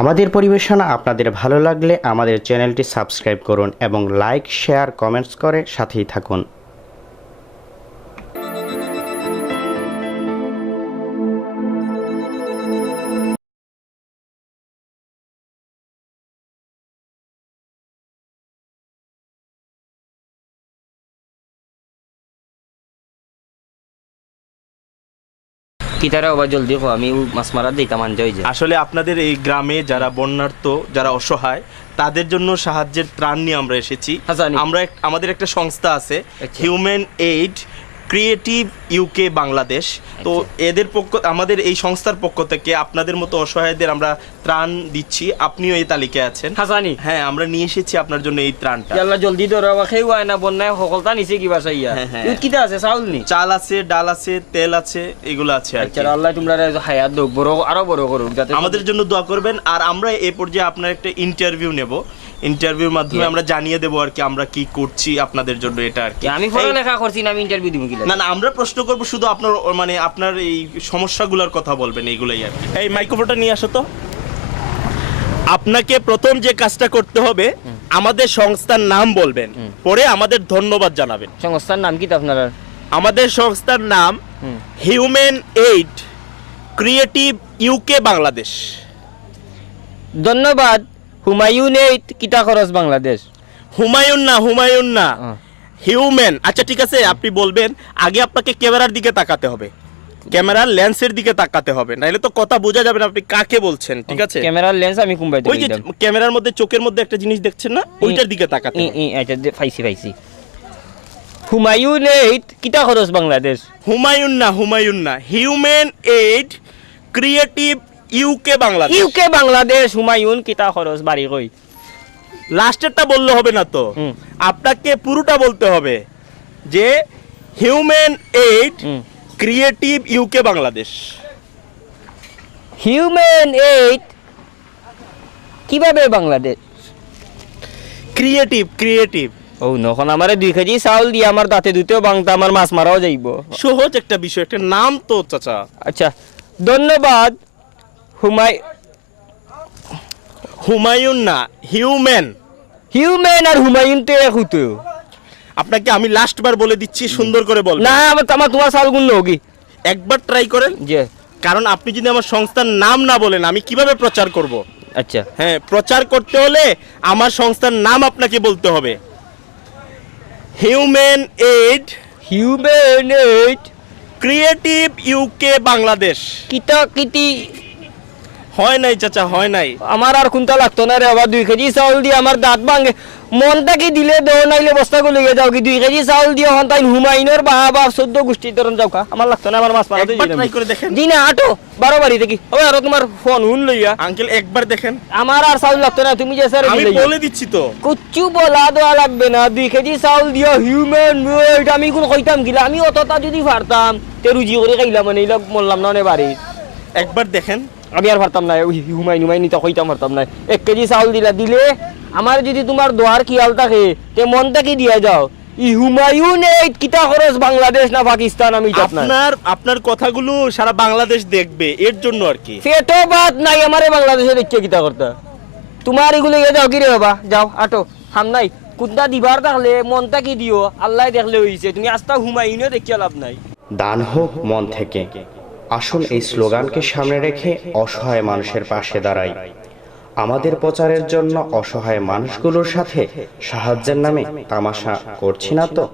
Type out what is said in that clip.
আমাদের পরিবেশনা আপনাদের ভালো লাগলে আমাদের চ্যানেলটি সাবস্ক্রাইব করুন এবং লাইক, শেয়ার, কমেন্টস করে সাথেই থাকুন। কিতারা আবার জলদি কো, আমি মাছ মারার দিতাম আনজয় যে। আসলে আপনাদের এই গ্রামে যারা বন্যার্ত, যারা অসহায়, তাদের জন্য সাহায্যের ত্রাণ নিয়ে আমরা এসেছি। আমরা আমাদের একটা সংস্থা আছে, human aid creative UK Bangladesh. তো এদের আমাদের এই সংস্থার পক্ষ থেকে আপনাদের মতো অসহায়দের আমরা ত্রাণ দিচ্ছি। আপনিও এই তালিকায় আছেন। হাসানি, হ্যাঁ, আমরা নিয়ে এসেছি আপনার জন্য এই ত্রাণটা। আল্লাহ জলদি ধরো, খেউ আয় না, বন্যায় সকলটা নিছে কিবা চাইয়া। কিটা আছে? চাউল নি, চাল আছে, ডাল আছে, তেল আছে, এগুলো আছে। আচ্ছা, আল্লাহ তোমরা হায়াত দোক, বড় আরো বড় করুক, যাতে আমাদের জন্য দোয়া করবেন। আর আমরা এই পর্যায়ে আপনার একটা ইন্টারভিউ নেব। ইন্টারভিউর মাধ্যমে আমরা জানিয়ে দেবো আর কি আমরা কি করছি আপনাদের জন্য। এটা আর কি আমি পড়ালেখা করছি না, আমি ইন্টারভিউ দিব কি? না, আমরা প্রশ্ন করব, শুধু আপনার মানে আপনার এই সমস্যাগুলোর কথা বলবেন, এইগুলাই আর কি। এই মাইক্রোফোনটা নিয়ে আসো তো। আপনাকে প্রথম যে কাজটা করতে হবে, আমাদের সংস্থার নাম বলবেন, পরে আমাদের ধন্যবাদ জানাবেন। সংস্থার নাম কি আপনার? আমাদের সংস্থার নাম human aid creative UK Bangladesh. ধন্যবাদ। হুমায়ুন এইড কিতা খরচ বাংলাদেশ। হুমায়ুন না, হিউম্যান। আচ্ছা ঠিক আছে, আপনি বলবেন। আগে আপনাকে ক্যামেরার দিকে তাকাতে হবে, ক্যামেরার লেন্সের দিকে তাকাতে হবে, নাহলে তো কথা বোঝা যাবে না আপনি কাকে বলছেন। ঠিক আছে, ক্যামেরার লেন্স আমি কুম্বাইতে ওই যে ক্যামেরার মধ্যে চোখের মধ্যে একটা জিনিস দেখছেন না, ওইটার দিকে তাকাতে হবে। আচ্ছা, পাইছি। হুমায়ুন এইড কিতা খরচ বাংলাদেশ। হুমায়ুন না, human aid creative UK Bangladesh. UK Bangladesh, Humayun কিতা খরচ বাড়ি কই। লাস্টেরটা বললে হবে না তো, আপনাকে পুরোটা বলতে হবে যে human aid creative UK Bangladesh. Human aid কিভাবে বাংলাদেশ ক্রিয়েটিভ। ও নখন আমারে 2 কেজি চাউল দিয়ে আমার দাঁতে দুতেও বাংতা, আমার মাছ মারাও যাইব। সহজ একটা বিষয়, একটা নাম তো চাচা। আচ্ছা, ধন্যবাদ। হুমায়ুন না, হিউম্যান আর হুমায়ুন তো এক হইতো। আপনাকে আমি লাস্ট বার বলে দিচ্ছি, সুন্দর করে বল। না, আমার তোমার চাউল গুণ হোগি, একবার ট্রাই করেন। যে কারণ আপনি যদি আমার সংস্থার নাম না বলেন, আমি কিভাবে প্রচার করব? আচ্ছা, হ্যাঁ, প্রচার করতে হলে আমার সংস্থার নাম আপনাকে বলতে হবে। Human aid creative UK Bangladesh. কিতি হয় নাই চাচা, হয় নাই। আমার আর কোনটা লাগতো না রে বাবা। 2 কেজি চাউল দিয়ে আমার দাঁত ভাঙে। মনটা কি দিলে দেও, নাইলে বস্তাকে লইয়ে যাও কি। 2 কেজি চাউল দিয়ে হন তাই হুমায়ুনের বাবা 14 গোষ্ঠী ধরন যাও কা। আমার লাগতো না, আমার মাছ মারা একবার ট্রাই করে দেখেন। জি না, আটো 12 বাড়ি থেকে ওই আর তোমার ফোন হুন লইয়া। আঙ্কেল একবার দেখেন। আমার আর চাউল লাগতো না, তুমি যে স্যার আমি বলে দিচ্ছি তো। কুচ্চু বলা দেওয়া লাগবে না। 2 কেজি চাউল দিয়া হিউম্যান এইড আমি কোন কইতাম গিলা। আমি অতটা যদি পারতাম তে রুজি করে খাইলাম, মানে এইলা বললাম না বাড়ি। একবার দেখেন। আমি আর পারতাম না, হুমায়ুন তো কইতাম পারতাম না। 1 কেজি চাউল দিলে আমার যদি তোমার দোয়ার খেয়াল থাকে তে মনটা কি দিয়া যাও। হুমায়ুন এইড কিতা খরচ বাংলাদেশ না পাকিস্তান, আমি আপনার কথাগুলো সারা বাংলাদেশ দেখবে, এর জন্য আর কি। পেটো বাত নাই আমারে বাংলাদেশে দেখতে কিতা করতা। তোমার এগুলো ইয়ে যাও কি রে বাবা, যাও আটো হাম নাই। কুন্দা দিবার থাকলে মনটা কি দিও, আল্লাহ দেখলে হইছে। তুমি আস্তা হুমায়ুনও দেখিয়া লাভ নাই। দান হোক মন থেকে। আসুন এই স্লোগানকে সামনে রেখে অসহায় মানুষের পাশে দাঁড়াই। আমাদের প্রচারের জন্য অসহায় মানুষগুলোর সাথে সাহায্যের নামে তামাশা করছি না তো।